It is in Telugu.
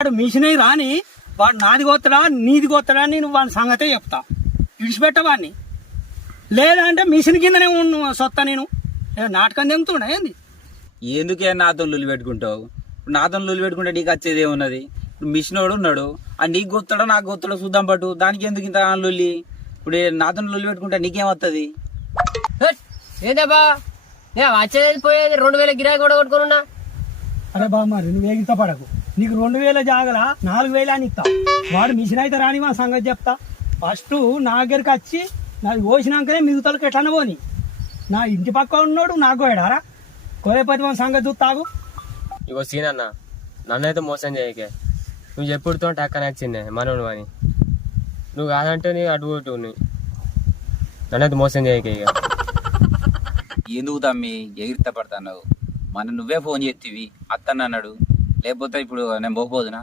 వాడు మిషనై రాని వాడు నాది కొత్తడా నీది కొత్తడా అని నేను వాడి సంగతే చెప్తా. విడిచిపెట్టవాడిని లేదంటే మిషన్ కిందనే సొత్తా. నేను నాటకం తెంగుతున్నా ఏంది? ఎందుకే నాతో లొల్లి పెట్టుకుంటావు? నాతో లొల్లి పెట్టుకుంటే నీకు వచ్చేది ఏమున్నది? ఇప్పుడు మిషన్ వాడు ఉన్నాడు, ఆ నీకు గొత్తడో నాకు గొత్తడో చూద్దాం పట్టు. దానికి ఎందుకు ఇంత లొల్లి? ఇప్పుడు నాతో లొల్లి పెట్టుకుంటే నీకేమవుతుంది? ఏందబ్బా నేను వచ్చేది పోయేది 2000 గిరాకీ కూడా కొట్టుకున్నా. అరే బామ్మ నువ్వు వేగిత పడకు. నీకు 2000 జాగల 4000 అని ఇస్తా. వాడు మిషన్ అయితే రాని మా సంగతి చెప్తా. ఫస్ట్ నా దగ్గరికి వచ్చి నాది కోసినాకనే మిగతాలకు ఎట్లా పోని. నా ఇంటి పక్క ఉన్నాడు నాకు కోయడారా? కోయపతి మన సంగతి చూస్తాగు. ఇగో సీన్ అన్న, నన్నైతే మోసం చేయకే. నువ్వు ఎప్పుడుతో టక్కన వచ్చిందే మనోడు అని. నువ్వు కాదంటే నీ అటు నన్నైతే మోసం చేయకే. ఇక ఎందుకు తమ్మి ఎగిరిత పడతావు? మన నువ్వే ఫోన్ చేస్తేవి అత్తన్న అన్నాడు, లేకపోతే ఇప్పుడు నేను పోకపోదునా?